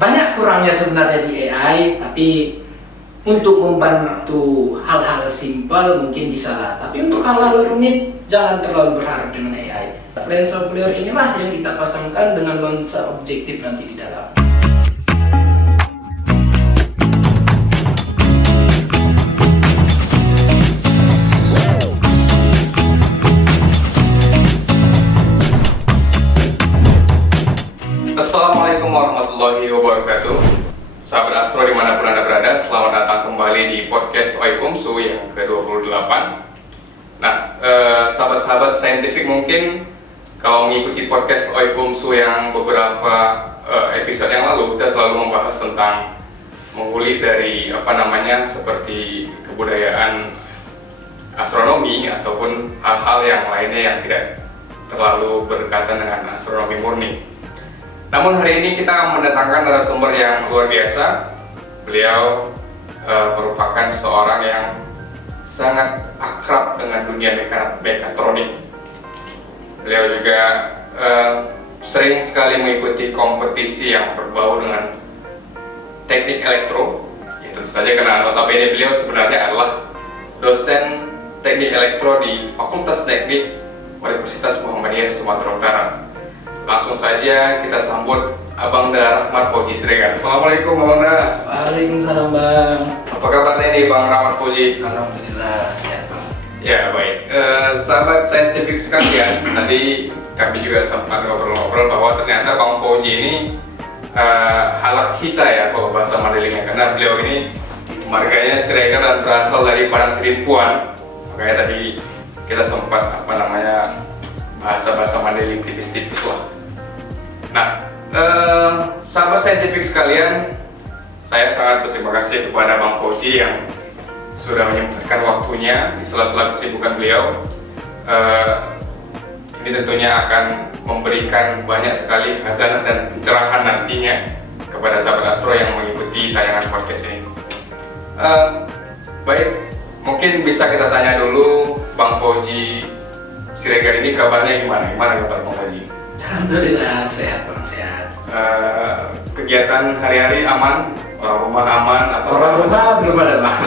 banyak kurangnya sebenarnya di AI, tapi untuk membantu hal-hal simpel mungkin bisa lah. Tapi untuk hal-hal rumit jangan terlalu berharap dengan AI. Lensa Ocular inilah yang kita pasangkan dengan lensa objektif nanti di dalam. Assalamualaikum warahmatullahi wabarakatuh. Sahabat Astro dimanapun Anda berada, selamat datang kembali di podcast Oi Fungsu yang ke-28. Nah, sahabat-sahabat saintifik mungkin kalau mengikuti podcast Oi Fungsu yang beberapa episode yang lalu, kita selalu membahas tentang mengulik dari seperti kebudayaan astronomi ataupun hal-hal yang lainnya yang tidak terlalu berkaitan dengan astronomi murni. Namun hari ini kita mendatangkan narasumber yang luar biasa. Beliau merupakan seorang yang sangat akrab dengan dunia mekatronik. Beliau juga sering sekali mengikuti kompetisi yang berbau dengan teknik elektro. Ya, tentu saja karena notabene beliau sebenarnya adalah dosen teknik elektro di Fakultas Teknik Universitas Muhammadiyah Sumatera Utara. Langsung saja kita sambut Abang Da Rahmat Fauji Siregar. Assalamualaikum Abang Da. Waalaikumsalam Bang. Apa kabarnya nih Bang Rahmat Fauji? Alhamdulillah sehat Bang. Ya baik. Sahabat saintifik sekalian, tadi kami juga sempat ngobrol-ngobrol bahwa ternyata Bang Fauji ini halak hita ya kalau bahasa Mandelingnya, karena beliau ini marganya Siregar dan berasal dari Padang Sidimpuan. Makanya tadi kita sempat bahasa-bahasa Mandeling tipis-tipis lah. Nah, sahabat saintifik sekalian, saya sangat berterima kasih kepada Bang Fauji yang sudah menyempatkan waktunya di sela-sela kesibukan beliau. Ini tentunya akan memberikan banyak sekali khazanah dan pencerahan nantinya kepada sahabat Astro yang mengikuti tayangan podcast ini. Baik, mungkin bisa kita tanya dulu Bang Fauji Siregar ini kabarnya gimana? Gimana kabar Bang Fauji? Alhamdulillah sehat Bang, sehat. Kegiatan hari-hari aman? Orang rumah aman? Orang rumah belum ada Bang.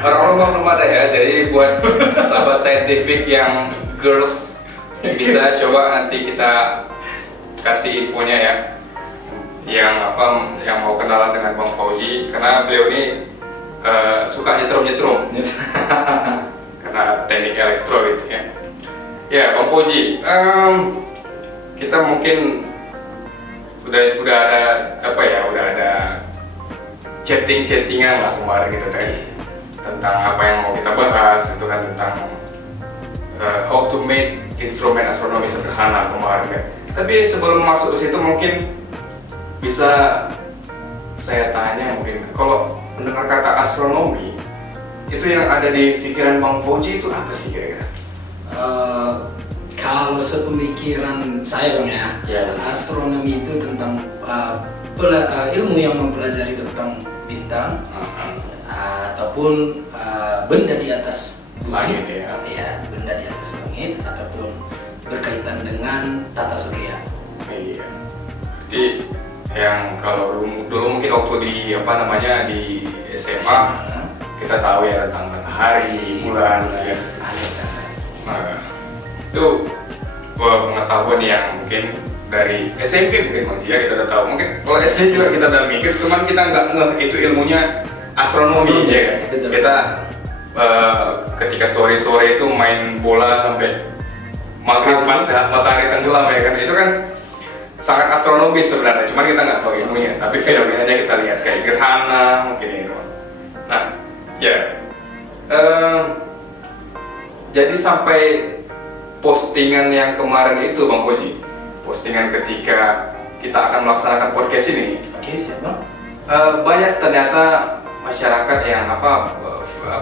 Orang rumah belum ada ya, jadi buat sahabat saintifik yang girls bisa coba nanti kita kasih infonya ya, yang mau kenalan dengan Bang Fauji, karena beliau ini suka nyetrum karena teknik elektro gitu ya. Ya Bang Fauji, kita mungkin udah ada chattingan lah kemarin gitu tadi tentang apa yang mau kita bahas, itu kan tentang how to make instrumen astronomi sederhana kemarin kan. Tapi sebelum masuk ke situ mungkin bisa saya tanya, mungkin kalau mendengar kata astronomi itu yang ada di pikiran Bang Fauji itu apa sih kira-kira? Kalau sepemikiran saya Bang ya, astronomi itu tentang ilmu yang mempelajari tentang bintang ataupun benda di atas langit ya, benda di atas langit ataupun berkaitan dengan tata surya. Iya. Jadi yang kalau dulu mungkin waktu di SMA kita tahu ya tentang matahari, bulan, ya. Nah, itu pengetahuan yang mungkin dari SMP mungkin Bang, ya kita udah tahu. Mungkin kalau SMP juga kita udah mikir, cuman kita nggak ngeh itu ilmunya astronomi ya kan. Betul. Kita ketika sore-sore itu main bola sampai maghrib matahari tenggelam ya kan, itu kan sangat astronomis sebenarnya, cuman kita nggak tahu ilmunya, tapi fenomenanya kita lihat kayak gerhana mungkin itu. Nah ya, jadi sampai postingan yang kemarin itu Bang Fauji, postingan ketika kita akan melaksanakan podcast ini, Oke, siapa? banyak ternyata masyarakat yang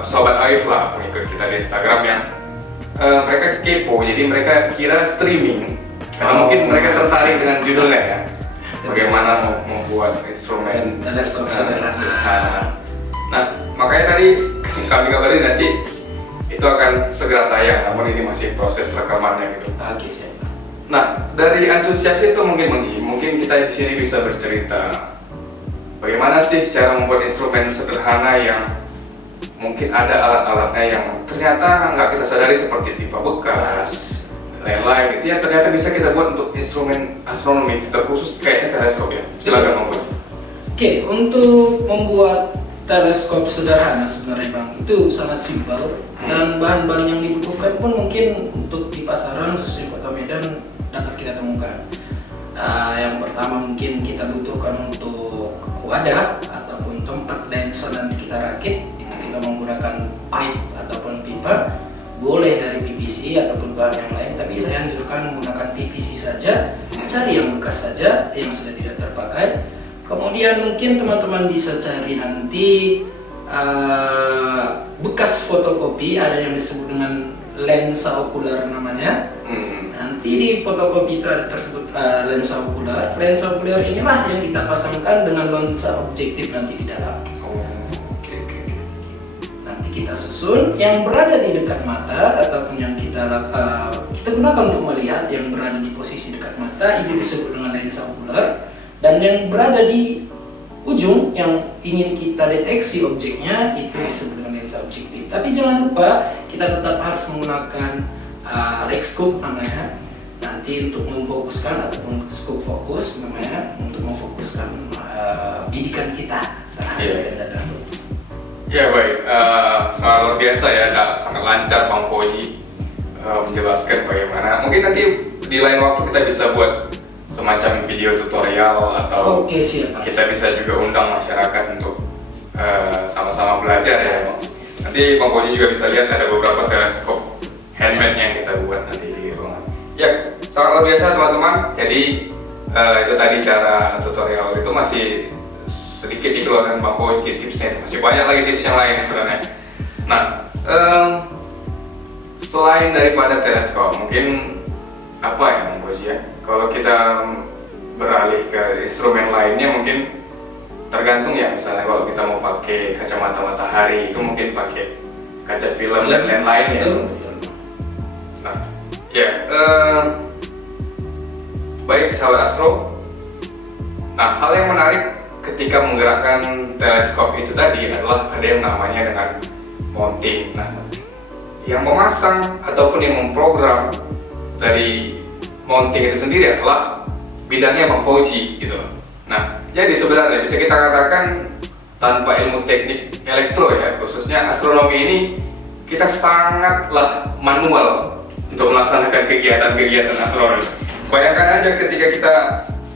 sobat Arif lah, pengikut kita di Instagram yang mereka kepo, jadi mereka kira streaming karena mungkin mereka tertarik dengan judulnya ya, bagaimana membuat instrumen teleskop sederhana. Nah, makanya tadi kami kabarin nanti itu akan segera tayang, namun ini masih proses rekamannya gitu. Oke, siap. Nah, dari antusias itu mungkin kita di sini bisa bercerita bagaimana sih cara membuat instrumen sederhana yang mungkin ada alat-alatnya yang ternyata nggak kita sadari seperti pipa bekas, lain-lain itu yang ternyata bisa kita buat untuk instrumen astronomi, terkhusus kayaknya teleskop ya. Silakan Bang Budi. Oke, untuk membuat teleskop sederhana sebenarnya Bang, itu sangat simpel dan bahan-bahan yang dibutuhkan pun mungkin untuk di pasaran khususnya Kota Medan dapat kita temukan. Yang pertama mungkin kita butuhkan untuk wadah ataupun tempat lensa nanti kita rakit, itu kita menggunakan pipe ataupun pipa, boleh dari PVC ataupun bahan yang lain, tapi saya anjurkan menggunakan PVC saja, cari yang bekas saja yang sudah tidak terpakai. Kemudian mungkin teman-teman bisa cari nanti bekas fotokopi, ada yang disebut dengan lensa okuler namanya. Nanti di fotokopi itu ada tersebut lensa okuler. Lensa okuler inilah yang kita pasangkan dengan lensa objektif nanti di dalam. Oke. Nanti kita susun yang berada di dekat mata ataupun yang kita gunakan untuk melihat yang berada di posisi dekat mata itu disebut dengan lensa okuler, dan yang berada di ujung yang ingin kita deteksi objeknya itu disebut dengan lensa objektif. Tapi jangan lupa kita tetap harus menggunakan Rexscope namanya, nanti untuk memfokuskan ataupun scope fokus namanya, untuk memfokuskan bidikan kita terhadap benda tersebut. Ya baik, sangat luar biasa ya, sangat lancar Bang Fauzi menjelaskan bagaimana. Mungkin nanti di lain waktu kita bisa buat semacam video tutorial atau Oke, siap. kita bisa juga undang masyarakat untuk sama-sama belajar ya Bang. Nanti Bang Fauzi juga bisa lihat ada beberapa teleskop handmade yang kita buat nanti di ruangan. Ya, sangat luar biasa teman-teman. Jadi itu tadi cara tutorial itu masih sedikit dikeluarkan Bang Fauzi tipsnya, masih banyak lagi tips yang lain sebenarnya. Nah, selain daripada teleskop, mungkin apa ya Bang Fauzi ya? Kalau kita beralih ke instrumen lainnya mungkin tergantung ya, misalnya kalau kita mau pakai kacamata matahari itu mungkin pakai kaca film dan lain-lain ya. Nah, ya, baik sahabat astro. Nah, hal yang menarik ketika menggerakkan teleskop itu tadi adalah ada yang namanya dengan mounting. Nah, yang memasang ataupun yang memprogram dari mounting itu sendiri adalah bidangnya Bang Fauzi gitu. Nah, jadi sebenarnya bisa kita katakan tanpa ilmu teknik elektro ya, khususnya astronomi ini, kita sangatlah manual untuk melaksanakan kegiatan-kegiatan astronomi. Bayangkan aja ketika kita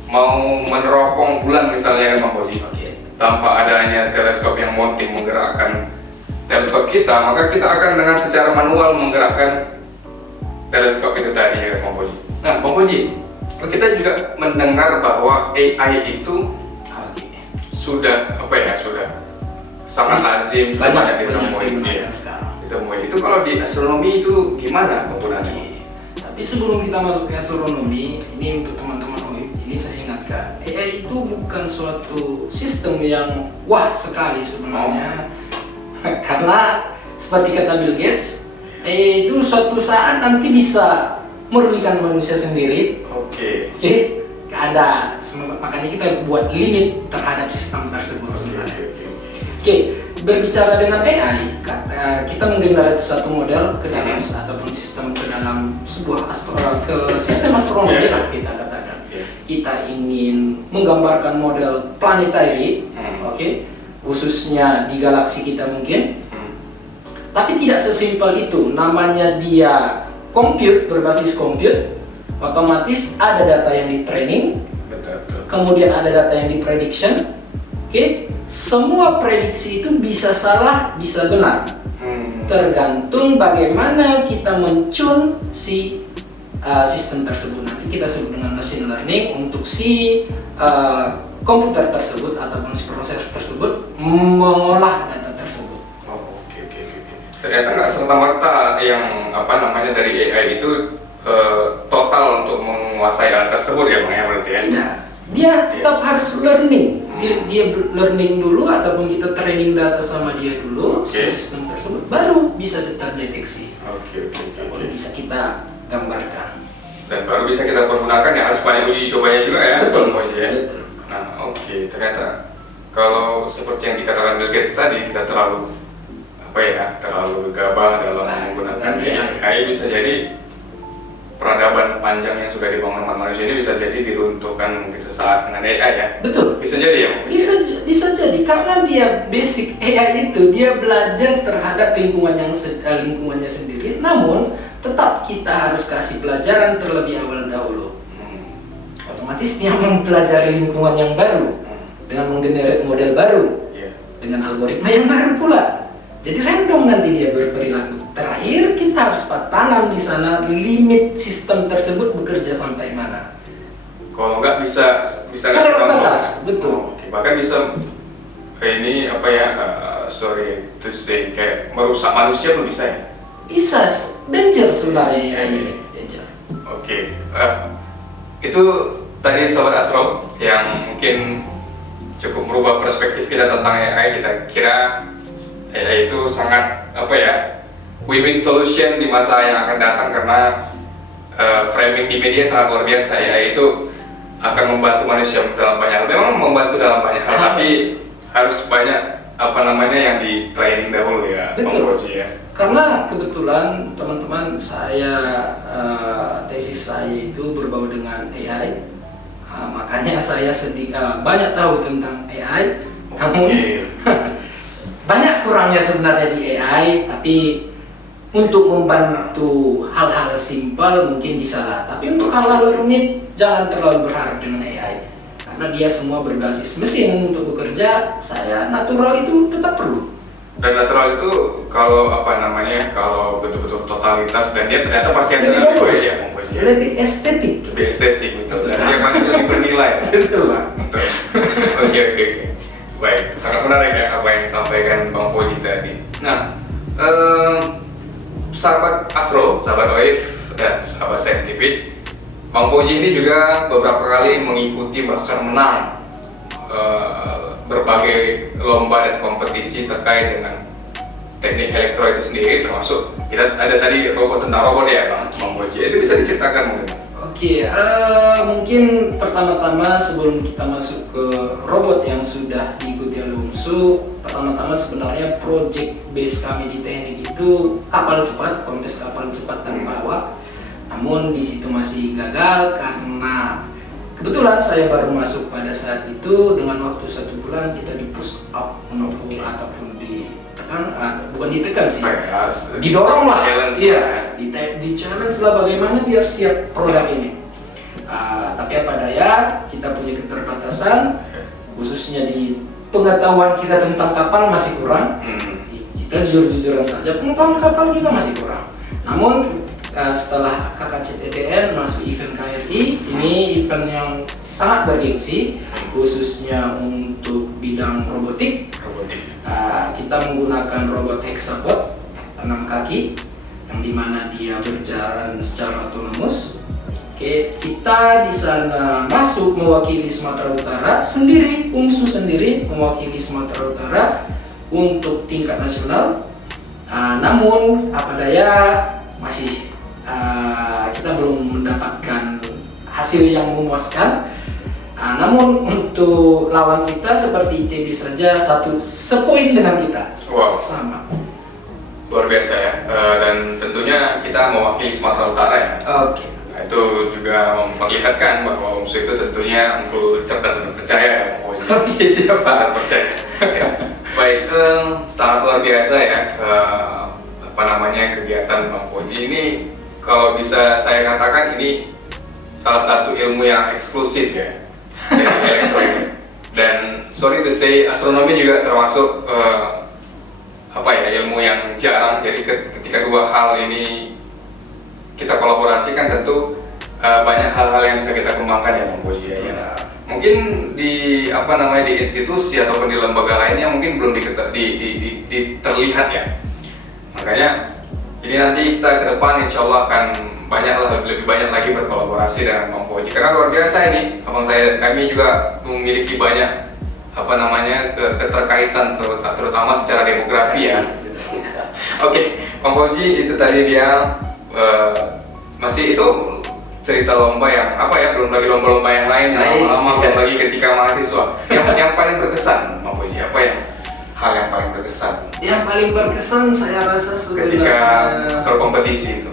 mau meneropong bulan misalnya Bang Fauzi, tanpa adanya teleskop yang mounting menggerakkan teleskop kita, maka kita akan dengan secara manual menggerakkan teleskop itu tadi ya Bang Fauzi. Nah Bang Fauzi, kita juga mendengar bahwa AI itu sudah sudah sangat lazim, sudah banyak ditemui. Itu kalau di astronomi itu gimana penggunaannya? Tapi sebelum kita masuk ke astronomi, ini untuk teman-teman OIP, ini saya ingatkan, AI itu bukan suatu sistem yang wah sekali sebenarnya. Karena seperti kata Bill Gates, AI itu suatu saat nanti bisa merugikan manusia sendiri. Oke. Ada, makanya kita buat limit terhadap sistem tersebut sebenarnya. Oke, berbicara dengan AI, kita mengenerate suatu model ke dalam ataupun sistem ke dalam sebuah sistem astronomi lah kita katakan. Kita ingin menggambarkan model planetary, khususnya di galaksi kita mungkin. Tapi tidak sesimpel itu, namanya dia berbasis compute, otomatis ada data yang di training, kemudian ada data yang di prediction. Semua prediksi itu bisa salah, bisa benar, tergantung bagaimana kita mencun si sistem tersebut. Nanti kita sebut dengan machine learning untuk si komputer tersebut ataupun si prosesor tersebut mengolah data tersebut. Oke. Ternyata nggak serta-merta yang dari AI itu total untuk menguasai alat tersebut ya Bang ya, berarti ya? Tidak, dia tetap harus learning. Dia learning dulu ataupun kita training data sama dia dulu, si sistem tersebut baru bisa terdeteksi. Baru bisa kita gambarkan. Dan baru bisa kita pergunakan, ya harus banyak uji cobanya juga ya. Betul. Nah, ternyata kalau seperti yang dikatakan Bill Gates tadi, kita terlalu terlalu gegabah dalam menggunakan AI, bisa jadi peradaban panjang yang sudah dibangun sama manusia ini bisa jadi diruntuhkan mungkin sesaat dengan AI ya. Betul. Bisa jadi ya. Bisa jadi karena dia basic AI itu dia belajar terhadap lingkungannya sendiri, namun tetap kita harus kasih pelajaran terlebih awal dahulu. Otomatis dia mempelajari lingkungan yang baru dengan menggenerate model baru dengan algoritma yang baru pula. Jadi random nanti dia berperilaku. Terakhir kita harus tanam di sana limit sistem tersebut bekerja sampai mana. Kalau nggak bisa Kalau batas, betul. Bahkan bisa ini sorry to say, kayak merusak manusia pun bisa ya. Bisa, danger sebenarnya AI ini. Danger. Oke. Itu tadi Sobat Astro yang mungkin cukup merubah perspektif kita tentang AI. Kita kira AI itu sangat win-win solution di masa yang akan datang karena framing di media sangat luar biasa. AI itu akan membantu manusia dalam banyak hal. Memang membantu dalam banyak hal, tapi harus banyak yang di training dahulu ya. Betul. Ya. Karena kebetulan teman-teman saya tesis saya itu berbau dengan AI, makanya saya banyak tahu tentang AI. Namun banyak kurangnya sebenarnya di AI, tapi untuk membantu hal-hal simpel mungkin bisa lah. Tapi untuk hal-hal rumit jangan terlalu berharap dengan AI, karena dia semua berbasis mesin untuk bekerja. Saya natural itu tetap perlu. Dan natural itu kalau kalau betul-betul totalitas dan dia ternyata pasti hasilnya lebih baik ya, lebih estetik. Lebih estetik betul. Dan dia pasti lebih bernilai. Betul Pak. Betul. Oke. Baik, sangat menarik ya apa yang disampaikan Bang Fauzi tadi. Nah, sahabat Astro, sahabat OIF, dan sahabat saintifik, Bang Fauzi ini juga beberapa kali mengikuti bahkan menang berbagai lomba dan kompetisi terkait dengan teknik elektro itu sendiri, termasuk kita ada tadi tentang robot ya Bang Fauzi. Itu bisa diceritakan mungkin? Oke, mungkin pertama-tama sebelum kita masuk ke robot yang sudah diikuti oleh UMSU, pertama-tama sebenarnya project base kami di teknik itu kapal cepat, kontes kapal cepat tanpa awak. Namun di situ masih gagal karena kebetulan saya baru masuk pada saat itu. Dengan waktu 1 bulan kita di push up untuk ataupun ditekan, bukan ditekan sih, didorong lah, di challenge lah bagaimana biar siap produk ini. Tapi apa daya, kita punya keterbatasan, khususnya di pengetahuan kita tentang kapal masih kurang. Kita jujur-jujuran saja, pengetahuan kapal kita masih kurang. Namun setelah KKCTPN masuk event KRI, ini event yang sangat bergengsi, khususnya untuk bidang robotik. Kita menggunakan robot hexapod 6 kaki, yang dimana dia berjalan secara otonomus. Oke, kita di sana masuk mewakili Sumatera Utara sendiri, UMSU sendiri mewakili Sumatera Utara untuk tingkat nasional. Namun apa daya masih kita belum mendapatkan hasil yang memuaskan. Namun untuk lawan kita seperti ITB saja sepoin dengan kita. Wow. Sama. Luar biasa ya. Dan tentunya kita mewakili Sumatera Utara ya. Oke. Nah, itu juga memperlihatkan bahwa UMSU itu tentunya unggul, cerdas dan percaya ya. Oke, siapa? Percaya. Baik, sangat luar biasa ya. Kegiatan Bang Fauzi ini, kalau bisa saya katakan ini salah satu ilmu yang eksklusif ya dari elektro ini. Dan sorry to say, astronomi juga termasuk ilmu yang jarang. Jadi ketika dua hal ini kita kolaborasikan, tentu banyak hal-hal yang bisa kita kembangkan ya Bang Fauzi ya. Mungkin di di institusi ataupun di lembaga lainnya mungkin belum terlihat ya. Makanya ini nanti kita ke depan insya Allah akan lebih banyak lagi berkolaborasi dengan Bang Fauzi, karena luar biasa ini abang saya dan kami juga memiliki banyak keterkaitan terutama secara demografi ya. Oke, Bang Fauzi itu tadi dia masih itu cerita lomba yang belum lagi lomba-lomba yang lain yang lama, belum lagi ketika mahasiswa yang paling berkesan Yang paling berkesan saya rasa ketika sebenarnya berkompetisi itu?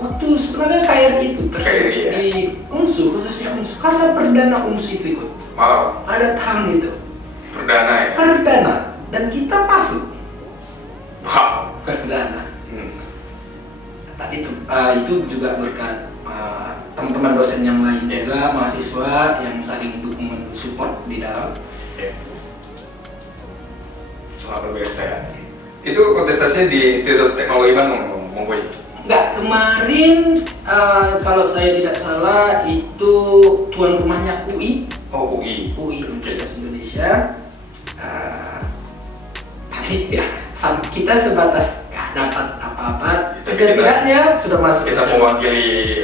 waktu sebenarnya KRI itu KRI, ya? di UNSU, khususnya UNSU, karena perdana UNSU itu ikut. Wow, Ada tahun itu perdana ya? perdana dan kita masuk Wow. perdana. Hmm. Tapi itu juga berkat teman-teman dosen yang lain juga, mahasiswa yang saling dukung support di dalam. Ya. Sangat luar biasa ya. Itu kontestasinya di Institut Teknologi Bandung, Bang Boy? Enggak, kemarin kalau saya tidak salah itu tuan rumahnya UI. Oh, UI. Universitas Indonesia. Tapi ya kita sebatas nggak dapat apa-apa. Setidaknya sudah masuk. Kita mewakili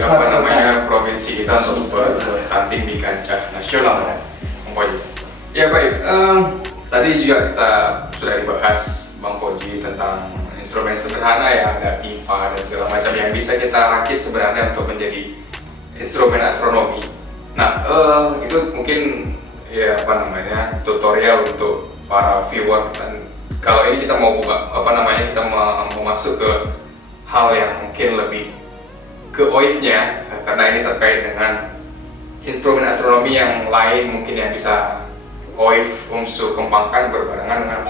provinsi kita untuk bertanding di kancah nasional ya, Bang Fauzi. Ya baik, tadi juga kita sudah dibahas Bang Fauzi tentang instrumen sederhana ya, ada pipa dan segala macam yang bisa kita rakit sebenarnya untuk menjadi instrumen astronomi. Nah, itu mungkin ya tutorial untuk para viewer, dan kalau ini kita mau buka kita mau masuk ke hal yang mungkin lebih ke OIF-nya, karena ini terkait dengan instrumen astronomi yang lain mungkin yang bisa OIF UNSU kembangkan berbarengan dengan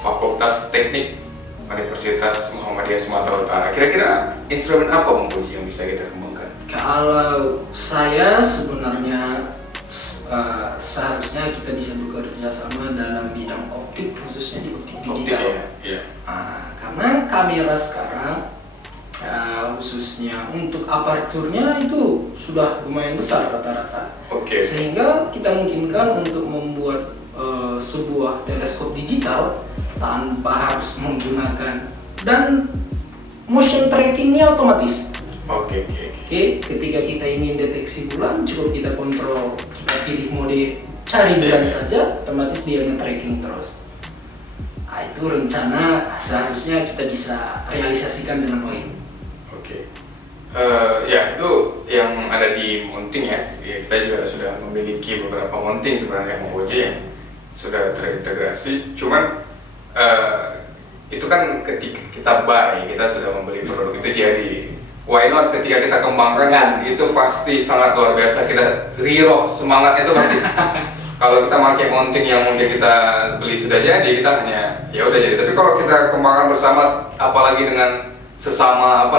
Fakultas Teknik Universitas Muhammadiyah Sumatera Utara. Kira-kira instrumen apa Bang Fauzi yang bisa kita kembangkan? Kalau saya sebenarnya seharusnya kita bisa bekerja sama dalam bidang optik, khususnya di optik digital. Ya. Karena kamera sekarang khususnya untuk aperturnya itu sudah lumayan besar rata-rata. Sehingga kita mungkinkan untuk membuat sebuah teleskop digital tanpa harus menggunakan, dan motion trackingnya otomatis. Ketika kita ingin deteksi bulan, cukup kita kontrol, kita pilih mode cari bulan saja, otomatis dia nge-tracking terus. Itu rencana seharusnya kita bisa realisasikan dengan OIF. Ya, itu yang ada di mounting ya. Kita juga sudah memiliki beberapa mounting sebenarnya Bang Fauzi yang sudah terintegrasi. Cuman itu kan ketika kita buy, kita sudah membeli produk itu, jadi why not ketika kita kembangkan kan itu pasti sangat luar biasa. Kita riroh semangat itu pasti. Kalau kita pakai mounting yang mungkin kita beli sudah jadi, kita hanya ya udah jadi. Tapi kalau kita kembangkan bersama, apalagi dengan sesama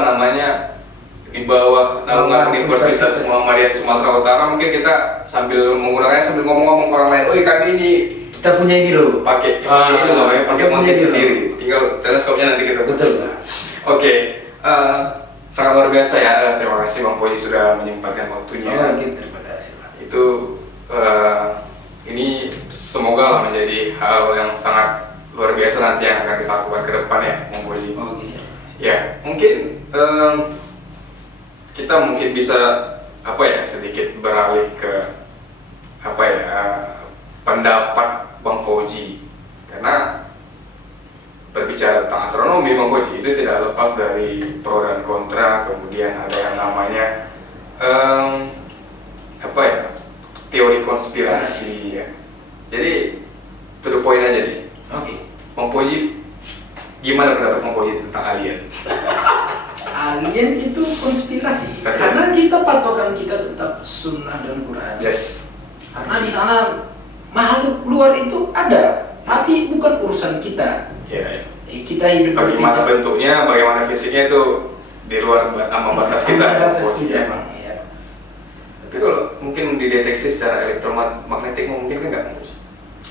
di bawah naungan Universitas Muhammadiyah Sumatera Utara, mungkin kita sambil menggunakannya sambil ngomong-ngomong ke orang lain, oh kami ini kita punya ini loh, pakai ini loh, pakai mounting sendiri, tinggal teleskopnya nanti kita betul. Sangat luar biasa ya. Terima kasih Bang Fauzi sudah menyempatkan waktunya. Terima kasih. Itu ini semoga lah menjadi hal yang sangat luar biasa nanti yang akan kita lakukan ke depan ya Bang Fauzi. Ya, mungkin kita mungkin bisa sedikit beralih ke pendapat Bang Fauzi, karena berbicara tentang astronomi Bang Fauzi itu tidak lepas dari pro dan kontra, kemudian ada yang namanya teori konspirasi ya. Jadi to the point aja nih. Bang Fauzi, gimana pendapat Bang Fauzi tentang alien? Alien itu konspirasi, karena kita patokan kita tetap sunnah dan Quran. Yes. Karena di sana makhluk luar itu ada, tapi bukan urusan kita. Kita hidup bagaimana bentuknya, bagaimana fisiknya itu di luar ambang batas kita. Tapi kalau mungkin dideteksi secara elektromagnetik mungkin kan nggak?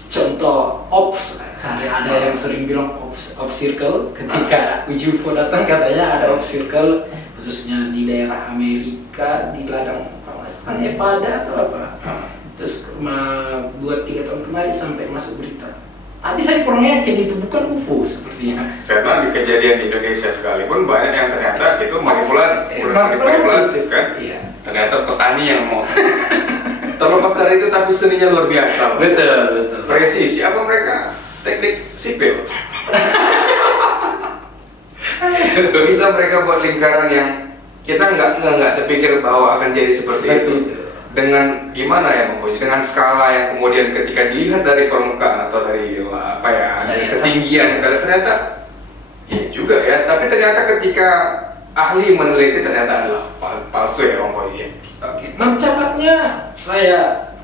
Contoh OPS, ada yang sering bilang OPS circle. Ketika UFO datang katanya ada OPS circle, khususnya di daerah Amerika, di ladang Nevada atau apa. Terus buat 3 tahun kemarin sampai masuk berita. Tapi saya kurang yakin itu bukan UFO sepertinya. Karena di kejadian di Indonesia sekalipun banyak yang ternyata itu manipulatif kan? Iya. Ternyata petani yang mau. Terlepas dari itu, tapi seninya luar biasa. Betul. Presisi apa mereka? Teknik sipil. Bisa mereka buat lingkaran yang kita nggak terpikir bahwa akan jadi seperti itu. Dengan gimana ya Bang Fauzi? Dengan skala yang kemudian ketika dilihat dari permukaan atau dari ketinggian ternyata ya juga ya. Tapi ternyata ketika ahli meneliti ternyata adalah palsu ya Bang Koji. Oke, mencatatnya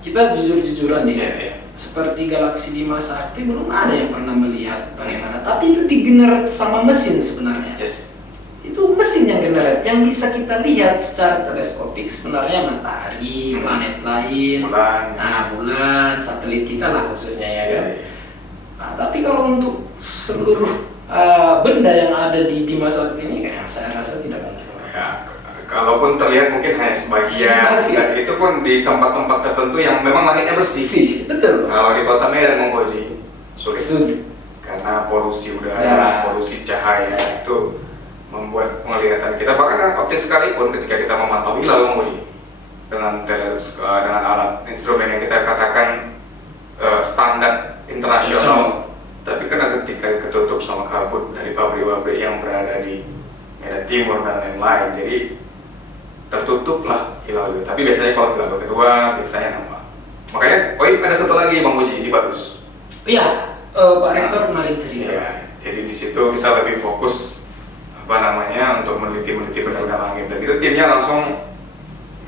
kita jujur-jujuran nih. Iya. Seperti galaksi Bima Sakti belum ada yang pernah melihat bagaimana. Tapi itu digenerate sama mesin sebenarnya. Yes. Itu mesin yang generate, yang bisa kita lihat secara teleskopik sebenarnya matahari, planet lain, bulan, satelit kita lah khususnya ya kan. Nah, tapi kalau untuk seluruh benda yang ada di Bima Sakti ini, saya rasa tidak mungkin. Ya, kalaupun terlihat mungkin hanya sebagian, dan itu pun di tempat-tempat tertentu yang memang langitnya bersih. Betul. Kalau di Kota Medan Bang Koji sulit. Karena polusi udara, polusi cahaya itu membuat penglihatan kita, bahkan dengan optik sekalipun ketika kita memantau hilal Bang Koji dengan alat instrumen yang kita katakan standar internasional, tapi karena ketika ketutup sama kabut dari pabrik-pabrik yang berada di Medan Timur dan lain-lain, jadi tertutuplah hilal itu. Tapi biasanya kalau hilal kedua biasanya nampak. Makanya ada satu lagi Bang Koji, ini bagus. Iya, Pak Rektor kemarin cerita. Iya, jadi di situ kita lebih fokus untuk meneliti benda langit, dan itu timnya langsung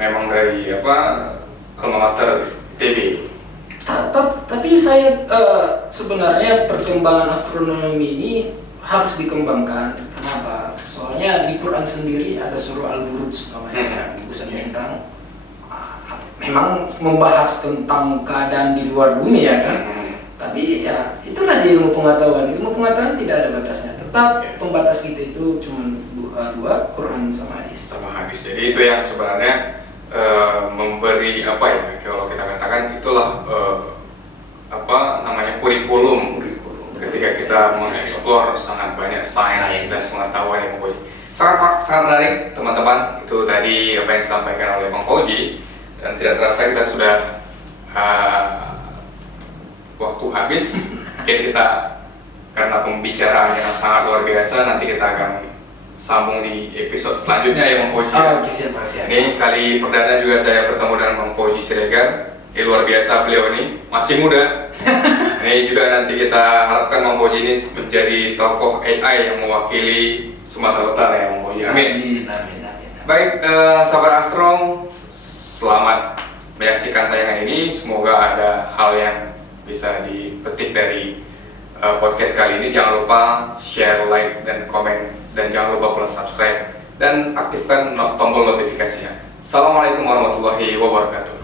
memang dari alma mater ITB. Tapi saya sebenarnya perkembangan astronomi ini harus dikembangkan. Kenapa? Soalnya di Quran sendiri ada surah Al-Buruj namanya, gugusan bintang. Memang membahas tentang keadaan di luar bumi ya kan. Tapi ya itulah di ilmu pengetahuan. Ilmu pengetahuan tidak ada batasnya. Tetap pembatas kita itu cuma dua, Quran sama hadis. Jadi itu yang sebenarnya memberi kalau kita katakan itulah kurikulum ketika kita mengeksplor sangat banyak sains dan pengetahuan yang sangat menarik teman-teman. Itu tadi apa yang disampaikan oleh Bang Koji, dan tidak terasa kita sudah waktu habis. Mungkin kita karena pembicaraan yang sangat luar biasa, nanti kita akan sambung di episode selanjutnya ya Bang Koji. Siap. Ini kali perdana juga saya bertemu dengan Bang Koji Siregar. Luar biasa beliau ini, masih muda. Ini juga nanti kita harapkan Bang Koji ini menjadi tokoh AI yang mewakili Sumatera Utara ya Bang Koji. Amin. Baik, sahabat Astro, selamat menyaksikan tayangan ini. Semoga ada hal yang bisa dipetik dari podcast kali ini. Jangan lupa share, like, dan komen, dan jangan lupa pula subscribe dan aktifkan tombol notifikasinya. Assalamualaikum warahmatullahi wabarakatuh.